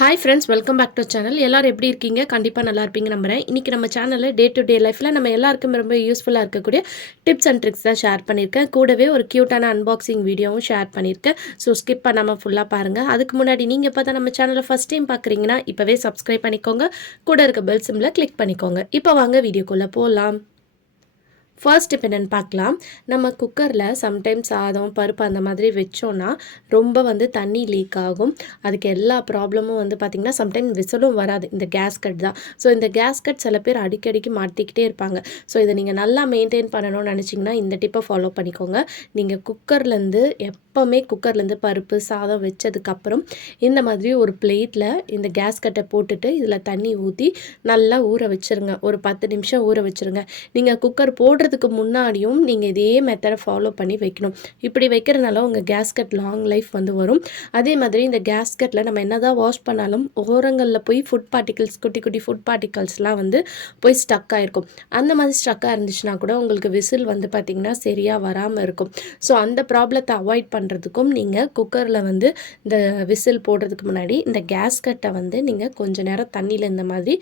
Hi friends, welcome back to channel. எல்லாரும் எப்படி இருக்கீங்க? கண்டிப்பாக நல்லா இருப்பீங்க நம்புறேன். இன்றைக்கி நம்ம சேனலில் டே டு டே லைஃப்பில் நம்ம எல்லாருக்கும் ரொம்ப யூஸ்ஃபுல்லாக இருக்கக்கூடிய டிப்ஸ் அண்ட் ட்ரிக்ஸ் தான் ஷேர் பண்ணியிருக்கேன். கூடவே ஒரு க்யூட்டான அன்பாக்சிங் வீடியோவும் ஷேர் பண்ணியிருக்கேன். ஸோ ஸ்கிப் பண்ணாமல் ஃபுல்லாக பாருங்கள். அதுக்கு முன்னாடி நீங்கள் இப்போ தான் நம்ம சேனலை ஃபஸ்ட் டைம் பார்க்குறீங்கன்னா இப்போவே சப்ஸ்கிரைப் பண்ணிக்கோங்க. கூட இருக்க பெல் சிம்மில் கிளிக் பண்ணிக்கோங்க. இப்போ வாங்க வீடியோக்குள்ளே போகலாம். ஃபர்ஸ்ட் இப்போ என்னென்னு பார்க்கலாம். நம்ம குக்கரில் சம்டைம்ஸ் சாதம் பருப்பு அந்த மாதிரி வச்சோன்னா ரொம்ப தண்ணி லீக் ஆகும். அதுக்கு எல்லா ப்ராப்ளமும் பார்த்திங்கன்னா சம்டைம் விசிலும் வராது. இந்த கேஸ்கட் தான். ஸோ இந்த கேஸ்கட் சில பேர் அடிக்கடிக்கு மாட்டிக்கிட்டே இருப்பாங்க. ஸோ இதை நீங்கள் நல்லா மெயின்டைன் பண்ணணும்னு நினச்சிங்கன்னா இந்த டிப்பை ஃபாலோ பண்ணிக்கோங்க. நீங்கள் குக்கர்லேருந்து எப்போவுமே குக்கர்லேருந்து பருப்பு சாதம் வச்சதுக்கப்புறம் இந்த மாதிரி ஒரு பிளேட்டில் இந்த கேஸ்கட்டை போட்டுட்டு இதில் தண்ணி ஊற்றி நல்லா ஊற வச்சுருங்க. ஒரு 10 நிமிஷம் ஊற வச்சுருங்க. நீங்கள் குக்கர் போடுறதுக்கு முன்னாடியும் நீங்கள் இதே மெத்தடை ஃபாலோ பண்ணி வைக்கணும். இப்படி வைக்கிறதுனால உங்கள் கேஸ்கட் லாங் லைஃப் வரும். அதே மாதிரி இந்த கேஸ்கட்டில் நம்ம என்ன தான் வாஷ் பண்ணாலும் ஓரங்களில் போய் ஃபுட் பார்ட்டிகல்ஸ் குட்டி குட்டி ஃபுட் பார்ட்டிகல்ஸ்லாம் போய் ஸ்டக் ஆகிருக்கும். அந்த மாதிரி ஸ்டக்காக இருந்துச்சுன்னா கூட உங்களுக்கு விசில் பார்த்திங்கன்னா சரியாக வராமல் இருக்கும். ஸோ அந்த ப்ராப்ளத்தை அவாய்ட் பண்ணுறதுக்கும் நீங்கள் குக்கரில் இந்த விசில் போடுறதுக்கு முன்னாடி இந்த கேஸ்கட்டை நீங்கள் கொஞ்சம் நேரம் தண்ணியில் இந்த மாதிரி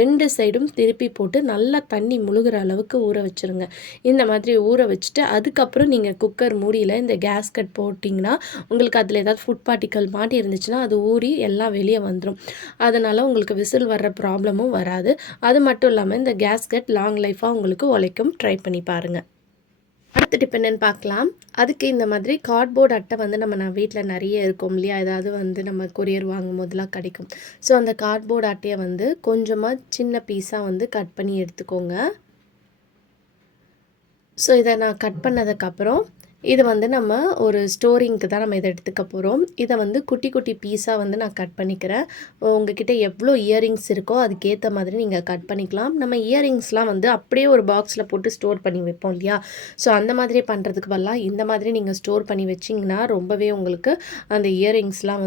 2 சைடும் திருப்பி போட்டு நல்லா தண்ணி முழுகிற அளவுக்கு ஊற வச்சுருங்க. இந்த மாதிரி ஊற வச்சுட்டு அதுக்கப்புறம் நீங்கள் குக்கர் மூடியில் இந்த கேஸ்கட் போட்டிங்கன்னா உங்களுக்கு அதில் ஏதாவது ஃபுட் பார்ட்டிக்கல் மாட்டி இருந்துச்சுன்னா அது ஊறி எல்லாம் வெளியே வந்துடும். அதனால் உங்களுக்கு விசில் வர்ற ப்ராப்ளமும் வராது. அது மட்டும் இல்லாமல் இந்த கேஸ்கட் லாங் லைஃபாக உங்களுக்கு உழைக்கும். ட்ரை பண்ணி பாருங்கள். அடுத்த டிப் என்னென்னு பார்க்கலாம். அதுக்கு இந்த மாதிரி கார்ட்போர்ட் அட்டை நான் வீட்டில் நிறைய இருக்கும் இல்லையா, ஏதாவது நம்ம கொரியர் வாங்கும் போதெல்லாம் கிடைக்கும். ஸோ அந்த கார்ட்போர்ட் அட்டையை கொஞ்சமாக சின்ன பீஸாக கட் பண்ணி எடுத்துக்கோங்க. ஸோ இதை நான் கட் பண்ணதுக்கப்புறம் இது நம்ம ஒரு ஸ்டோரிங்க்கு தான் நம்ம இதை எடுத்துக்க போகிறோம். இதை குட்டி குட்டி பீஸாக நான் கட் பண்ணிக்கிறேன். உங்ககிட்ட எவ்வளோ இயரிங்ஸ் இருக்கோ அதுக்கேற்ற மாதிரி நீங்கள் கட் பண்ணிக்கலாம். நம்ம இயரிங்ஸ்லாம் அப்படியே ஒரு பாக்ஸில் போட்டு ஸ்டோர் பண்ணி வைப்போம் இல்லையா, ஸோ அந்த மாதிரி பண்ணுறதுக்கு பதிலாக இந்த மாதிரி நீங்கள் ஸ்டோர் பண்ணி வச்சிங்கன்னா ரொம்பவே உங்களுக்கு அந்த இயரிங்ஸ்லாம்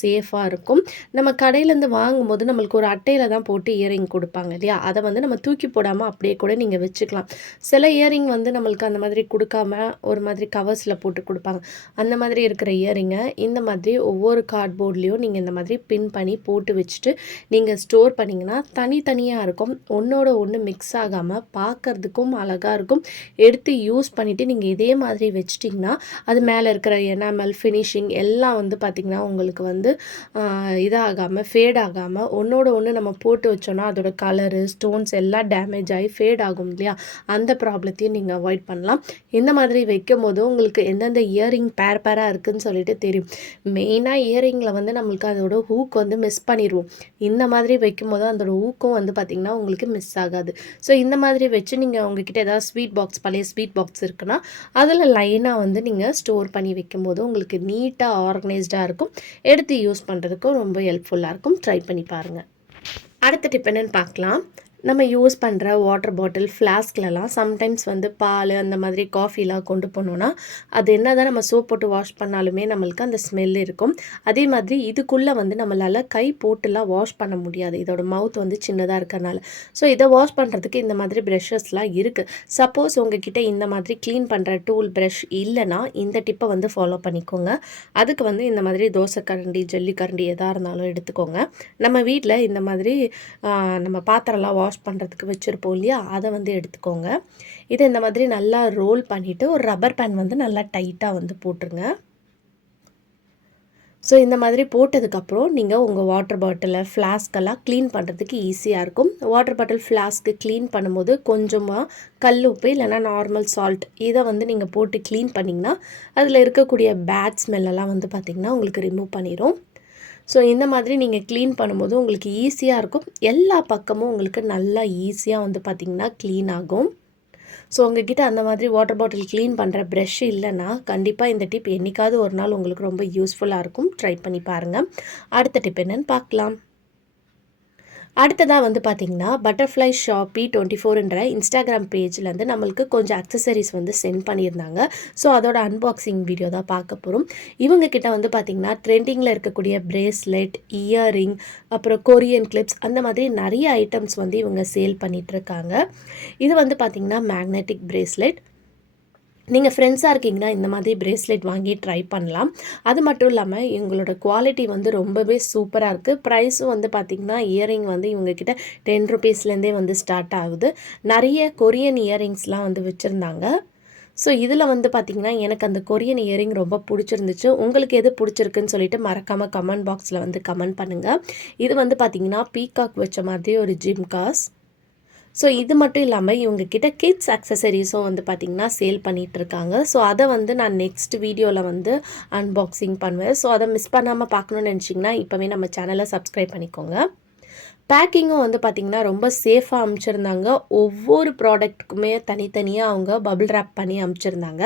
சேஃபாக இருக்கும். நம்ம கடையிலேருந்து வாங்கும்போது நம்மளுக்கு ஒரு அட்டையில் தான் போட்டு இயரிங் கொடுப்பாங்க இல்லையா, அதை நம்ம தூக்கி போடாமல் அப்படியே கூட நீங்கள் வச்சுக்கலாம். சில இயரிங் நம்மளுக்கு அந்த மாதிரி கொடுக்காம ஒரு மாதிரி கவர்ஸில் போட்டு கொடுப்பாங்க. அந்த மாதிரி இருக்கிற இயரிங்கை இந்த மாதிரி ஒவ்வொரு கார்ட்போர்ட்லேயும் நீங்கள் இந்த மாதிரி பின் பண்ணி போட்டு வச்சுட்டு நீங்கள் ஸ்டோர் பண்ணிங்கன்னா தனித்தனியாக இருக்கும். ஒன்றோட ஒன்று மிக்ஸ் ஆகாமல் பார்க்குறதுக்கும் அழகாக இருக்கும். எடுத்து யூஸ் பண்ணிவிட்டு நீங்கள் இதே மாதிரி வச்சிட்டிங்கன்னா அது மேலே இருக்கிற எனாமல் ஃபினிஷிங் எல்லாம் பார்த்திங்கன்னா உங்களுக்கு இதாகாமல் ஃபேட் ஆகாமல் ஒன்றோட ஒன்று நம்ம போட்டு வச்சோன்னா அதோட கலரு ஸ்டோன்ஸ் எல்லாம் டேமேஜ் ஆகி ஃபேட் ஆகும் இல்லையா, அந்த ப்ராப்ளத்தையும் நீங்கள் அவாய்ட் பண்ணலாம். இந்த மாதிரி வைக்கும் போது உங்களுக்கு எந்தெந்த இயரிங் பேராக இருக்குதுன்னு சொல்லிட்டு தெரியும். மெயினாக இயரிங்கில் நம்மளுக்கு அதோட ஹூக் மிஸ் பண்ணிடுவோம். இந்த மாதிரி வைக்கும்போது அதோட ஹூக்கும் பார்த்திங்கன்னா உங்களுக்கு மிஸ் ஆகாது. ஸோ இந்த மாதிரி வச்சு நீங்கள் உங்ககிட்ட ஏதாவது ஸ்வீட் பாக்ஸ் பழைய ஸ்வீட் பாக்ஸ் இருக்குன்னா அதில் லைனாக நீங்கள் ஸ்டோர் பண்ணி வைக்கும்போது உங்களுக்கு நீட்டாக ஆர்கனைஸ்டாக இருக்கும். எடுத்து யூஸ் பண்ணுறதுக்கும் ரொம்ப ஹெல்ப்ஃபுல்லாக இருக்கும். ட்ரை பண்ணி பாருங்கள். அடுத்த டிப் என்னன்னு பார்க்கலாம். நம்ம யூஸ் பண்ணுற வாட்டர் பாட்டில் ஃப்ளாஸ்க்லலாம் சம்டைம்ஸ் பால் அந்த மாதிரி காஃபிலாம் கொண்டு போனோன்னா அது என்ன தான் நம்ம சோப் போட்டு வாஷ் பண்ணாலுமே நம்மளுக்கு அந்த ஸ்மெல் இருக்கும். அதே மாதிரி இதுக்குள்ளே நம்மளால் கை போட்டுலாம் வாஷ் பண்ண முடியாது. இதோட மவுத் சின்னதாக இருக்கிறனால. ஸோ இதை வாஷ் பண்ணுறதுக்கு இந்த மாதிரி ப்ரெஷஸ்லாம் இருக்குது. சப்போஸ் உங்ககிட்ட இந்த மாதிரி க்ளீன் பண்ணுற டூல் ப்ரஷ் இல்லைன்னா இந்த டிப்பை ஃபாலோ பண்ணிக்கோங்க. அதுக்கு இந்த மாதிரி தோசை கரண்டி ஜல்லி கரண்டி எதாக இருந்தாலும் எடுத்துக்கோங்க. நம்ம வீட்டில் இந்த மாதிரி நம்ம பாத்திரம்லாம் வாஷ் பண்ணுறதுக்கு வச்சுருப்போம் இல்லையா, அதை எடுத்துக்கோங்க. இதை இந்த மாதிரி நல்லா ரோல் பண்ணிவிட்டு ஒரு ரப்பர் பேண்ட் நல்லா டைட்டாக போட்டுருங்க. ஸோ இந்த மாதிரி போட்டதுக்கப்புறம் நீங்கள் உங்கள் வாட்டர் பாட்டிலை ஃப்ளாஸ்கெல்லாம் க்ளீன் பண்ணுறதுக்கு ஈஸியாக இருக்கும். வாட்டர் பாட்டில் ஃப்ளாஸ்க்கு க்ளீன் பண்ணும்போது கொஞ்சமாக கல் உப்பு இல்லைனா நார்மல் சால்ட் இதை நீங்கள் போட்டு க்ளீன் பண்ணிங்கன்னா அதில் இருக்கக்கூடிய பேட் ஸ்மெல்லெல்லாம் பார்த்திங்கன்னா உங்களுக்கு ரிமூவ் பண்ணிடும். ஸோ இந்த மாதிரி நீங்கள் க்ளீன் பண்ணும்போது உங்களுக்கு ஈஸியாக இருக்கும். எல்லா பக்கமும் உங்களுக்கு நல்லா ஈஸியாக பார்த்திங்கன்னா க்ளீன் ஆகும். ஸோ உங்ககிட்ட அந்த மாதிரி வாட்டர் பாட்டில் க்ளீன் பண்ணுற ப்ரஷ் இல்லைன்னா கண்டிப்பாக இந்த டிப் என்றைக்காவது ஒரு நாள் உங்களுக்கு ரொம்ப யூஸ்ஃபுல்லாக இருக்கும். ட்ரை பண்ணி பாருங்கள். அடுத்த டிப் என்னென்னு பார்க்கலாம். அடுத்ததாக பார்த்திங்கன்னா பட்டர்ஃப்ளை ஷாப்பி 24ன்ற இன்ஸ்டாகிராம் பேஜ்லேருந்து நம்மளுக்கு கொஞ்சம் அக்சசரிஸ் சென்ட் பண்ணியிருந்தாங்க. ஸோ அதோட அன்பாக்சிங் வீடியோ தான் பார்க்க போகிறோம். இவங்கக்கிட்ட பார்த்திங்கன்னா ட்ரெண்டிங்கில் இருக்கக்கூடிய பிரேஸ்லெட், இயரிங், அப்புறம் கொரியன் கிளிப்ஸ் அந்த மாதிரி நிறைய ஐட்டம்ஸ் இவங்க சேல் பண்ணிகிட்ருக்காங்க. இது பார்த்திங்கன்னா மேக்னெட்டிக் பிரேஸ்லெட். நீங்கள் ஃப்ரெண்ட்ஸாக இருக்கீங்கன்னா இந்த மாதிரி பிரேஸ்லெட் வாங்கி ட்ரை பண்ணலாம். அது மட்டும் இல்லாமல் எங்களோட குவாலிட்டி வந்து ரொம்பவே சூப்பராக இருக்குது. ப்ரைஸும் வந்து பார்த்திங்கன்னா இயரிங் வந்து இவங்கக்கிட்ட ₹10 வந்து ஸ்டார்ட் ஆகுது. நிறைய கொரியன் இயரிங்ஸ்லாம் வந்து வச்சுருந்தாங்க. ஸோ இதில் வந்து பார்த்திங்கன்னா எனக்கு அந்த கொரியன் இயரிங் ரொம்ப பிடிச்சிருந்துச்சு. உங்களுக்கு எது பிடிச்சிருக்குன்னு சொல்லிட்டு மறக்காமல் கமெண்ட் பாக்ஸில் வந்து கமெண்ட் பண்ணுங்கள். இது வந்து பார்த்திங்கன்னா பீகாக் வச்ச மாதிரி ஒரு ஜிம்காஸ். ஸோ இது மட்டும் இல்லாமல் இவங்க கிட்ட கிட்ஸ் அக்சசரிஸும் வந்து பார்த்திங்கன்னா சேல் பண்ணிகிட்ருக்காங்க. ஸோ அதை வந்து நான் நெக்ஸ்ட் வீடியோவில் வந்து அன்பாக்சிங் பண்ணுவேன். ஸோ அதை மிஸ் பண்ணாமல் பார்க்கணுன்னு நினச்சிங்கன்னா இப்போவே நம்ம சேனலை சப்ஸ்கிரைப் பண்ணிக்கோங்க. பேக்கிங்கும் வந்து பார்த்திங்கன்னா ரொம்ப சேஃபாக அமுச்சிருந்தாங்க. ஒவ்வொரு ப்ராடக்ட்டுக்குமே தனித்தனியாக அவங்க பபிள் ரேப் பண்ணி அமுச்சிருந்தாங்க.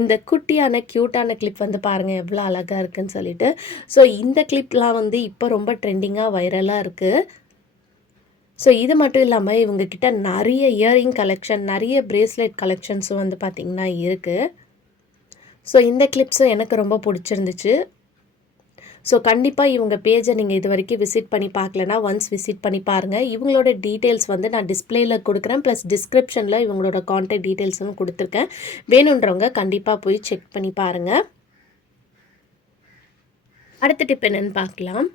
இந்த குட்டியான க்யூட்டான கிளிப் வந்து பாருங்கள் எவ்வளோ அழகாக இருக்குதுன்னு சொல்லிட்டு. ஸோ இந்த கிளிப்லாம் வந்து இப்போ ரொம்ப ட்ரெண்டிங்காக வைரலாக இருக்குது. ஸோ இது மட்டும் இல்லாமல் இவங்கக்கிட்ட நிறைய இயரிங் கலெக்ஷன், நிறைய பிரேஸ்லெட் கலெக்ஷன்ஸும் வந்து பார்த்திங்கன்னா இருக்குது. ஸோ இந்த கிளிப்ஸும் எனக்கு ரொம்ப பிடிச்சிருந்துச்சு. ஸோ கண்டிப்பாக இவங்க பேஜை நீங்கள் இது வரைக்கும் விசிட் பண்ணி பார்க்கலன்னா ஒன்ஸ் விசிட் பண்ணி பாருங்கள். இவங்களோட டீட்டெயில்ஸ் வந்து நான் டிஸ்பிளேயில் கொடுக்குறேன். ப்ளஸ் டிஸ்கிரிப்ஷனில் இவங்களோட கான்டாக்ட் டீட்டெயில்ஸும் கொடுத்துருக்கேன். வேணுன்றவங்க கண்டிப்பாக போய் செக் பண்ணி பாருங்கள். அடுத்த டிப் என்னென்னு பார்க்கலாம்.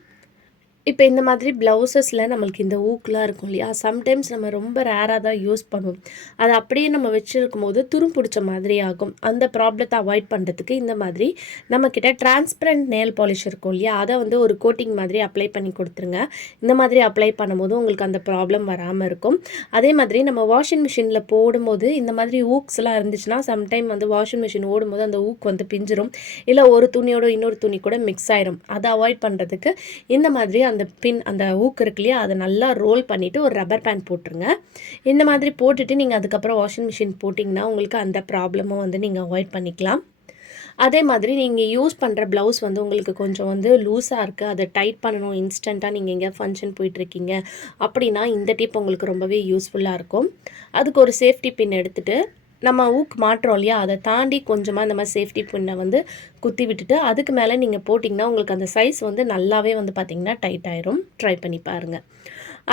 இப்போ இந்த மாதிரி ப்ளவுசஸில் நம்மளுக்கு இந்த ஊக்கெலாம் இருக்கும் இல்லையா, சம்டைம்ஸ் நம்ம ரொம்ப ரேராக தான் யூஸ் பண்ணுவோம். அதை அப்படியே நம்ம வச்சுருக்கும் போது பிடிச்ச மாதிரி ஆகும். அந்த ப்ராப்ளத்தை அவாய்ட் பண்ணுறதுக்கு இந்த மாதிரி நம்மக்கிட்ட டிரான்ஸ்பரண்ட் நெயில் பாலிஷ் இருக்கும் இல்லையா, அதை வந்து ஒரு கோட்டிங் மாதிரி அப்ளை பண்ணி கொடுத்துருங்க. இந்த மாதிரி அப்ளை பண்ணும்போது உங்களுக்கு அந்த ப்ராப்ளம் வராமல் இருக்கும். அதே மாதிரி நம்ம வாஷிங் மிஷினில் போடும்போது இந்த மாதிரி ஊக்ஸ்லாம் இருந்துச்சுன்னா சம்டைம் வந்து வாஷிங் மிஷின் ஓடும்போது அந்த ஊக் வந்து பிஞ்சிரும், இல்லை ஒரு துணியோட இன்னொரு துணி கூட மிக்ஸ் ஆயிரும். அதை அவாய்ட் பண்ணுறதுக்கு இந்த மாதிரி அந்த ஊக்கு இருக்கு இல்லையா, அதை நல்லா ரோல் பண்ணிவிட்டு ஒரு ரப்பர் பேண்ட் போட்டுருங்க. இந்த மாதிரி போட்டுட்டு நீங்கள் அதுக்கப்புறம் வாஷிங் மிஷின் போட்டிங்கன்னா உங்களுக்கு அந்த ப்ராப்ளமும் வந்து நீங்கள் அவாய்ட் பண்ணிக்கலாம். அதே மாதிரி நீங்கள் யூஸ் பண்ணுற ப்ளவுஸ் வந்து உங்களுக்கு கொஞ்சம் வந்து லூஸாக இருக்குது, அதை டைட் பண்ணணும் இன்ஸ்டண்ட்டாக, நீங்கள் எங்கேயா ஃபங்க்ஷன் போயிட்டுருக்கீங்க அப்படின்னா இந்த டிப் உங்களுக்கு ரொம்பவே யூஸ்ஃபுல்லாக இருக்கும். அதுக்கு ஒரு சேஃப்டி பின் எடுத்துகிட்டு நம்ம ஊக்கு மாட்டுறோம் இல்லையா, அதை தாண்டி கொஞ்சமாக இந்த மாதிரி சேஃப்டி பின்னை வந்து குத்தி விட்டுட்டு அதுக்கு மேலே நீங்கள் போட்டிங்கன்னா உங்களுக்கு அந்த சைஸ் வந்து நல்லாவே வந்து பார்த்திங்கன்னா டைட் ஆயிரும். ட்ரை பண்ணி பாருங்கள்.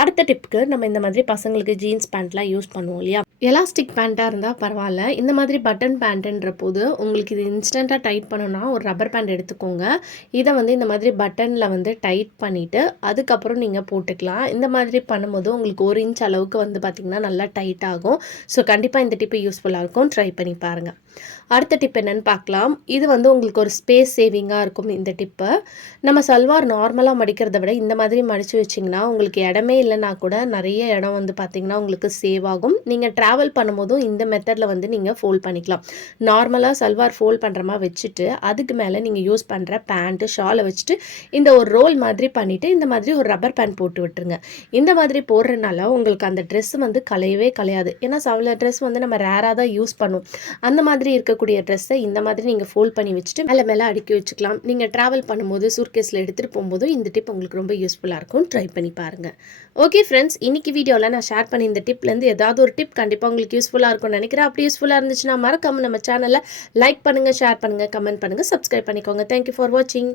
அடுத்த டிப்புக்கு நம்ம இந்த மாதிரி பசங்களுக்கு ஜீன்ஸ் பேண்ட்லாம் யூஸ் பண்ணுவோம் இல்லையா, எலாஸ்டிக் பேண்ட்டாக இருந்தால் பரவாயில்ல. இந்த மாதிரி பட்டன் பேண்ட்டுன்ற போது உங்களுக்கு இது இன்ஸ்டண்ட்டாக டைட் பண்ணணும்னா ஒரு ரப்பர் பேண்ட் எடுத்துக்கோங்க. இதை வந்து இந்த மாதிரி பட்டனில் வந்து டைட் பண்ணிவிட்டு அதுக்கப்புறம் நீங்கள் போட்டுக்கலாம். இந்த மாதிரி பண்ணும்போது உங்களுக்கு 1 இன்ச் அளவுக்கு வந்து பார்த்திங்கன்னா நல்லா டைட் ஆகும். ஸோ கண்டிப்பாக இந்த டிப்பு யூஸ்ஃபுல்லாக இருக்கும். ட்ரை பண்ணி பாருங்கள். அடுத்த டிப் என்னென்னு பார்க்கலாம். இது வந்து உங்களுக்கு ஒரு ஸ்பேஸ் சேவிங்காக இருக்கும். இந்த டிப்பை நம்ம சல்வார் நார்மலாக மடிக்கிறத விட இந்த மாதிரி மடித்து வச்சிங்கன்னா உங்களுக்கு இடமே இல்லைனா கூட நிறைய இடம் வந்து பார்த்திங்கன்னா உங்களுக்கு சேவ் ஆகும். நீங்கள் ட்ராவல் பண்ணும்போதும் இந்த மெத்தடில் வந்து நீங்கள் ஃபோல்ட் பண்ணிக்கலாம். நார்மலாக சல்வார் ஃபோல்ட் பண்ணுற மாதிரி வச்சுட்டு அதுக்கு மேலே நீங்கள் யூஸ் பண்ணுற பேண்ட்டு ஷாலை வச்சுட்டு இந்த ஒரு ரோல் மாதிரி பண்ணிவிட்டு இந்த மாதிரி ஒரு ரப்பர் பேண்ட் போட்டு விட்டுருங்க. இந்த மாதிரி போடுறதுனால உங்களுக்கு அந்த ட்ரெஸ் வந்து கலையவே கலையாது. ஏன்னா சில ட்ரெஸ் வந்து நம்ம ரேராக தான் யூஸ் பண்ணுவோம். அந்த மாதிரி இருக்கக்கூடிய ட்ரெஸ்ஸை இந்த மாதிரி நீங்கள் ஃபோல்ட் பண்ணி வச்சுட்டு மேலே மேலே அடுக்கி வச்சுக்கலாம். நீங்கள் ட்ராவல் பண்ணும்போது சூட்கேஸில் எடுத்துகிட்டு போகும்போது இந்த டிப் உங்களுக்கு ரொம்ப யூஸ்ஃபுல்லாக இருக்கும். ட்ரை பண்ணி பாருங்கள். ஓகே ஃப்ரெண்ட்ஸ், இன்றைக்கி வீடியோவில் நான் ஷேர் பண்ணி இந்த டிப்லேருந்து ஏதாவது ஒரு டிப் கண்டிப்பாக உங்களுக்கு யூஸ்ஃபுல்லாக இருக்கும்னு நினைக்கிறேன். அப்படி யூஸ்ஃபுல்லாக இருந்துச்சுன்னா மறக்காமல் நம்ம சேனலை லைக் பண்ணுங்கள், ஷேர் பண்ணுங்கள், கமெண்ட் பண்ணுங்கள், சப்ஸ்கிரைப் பண்ணிக்கோங்க. தேங்க்யூ ஃபார் வாட்சிங்.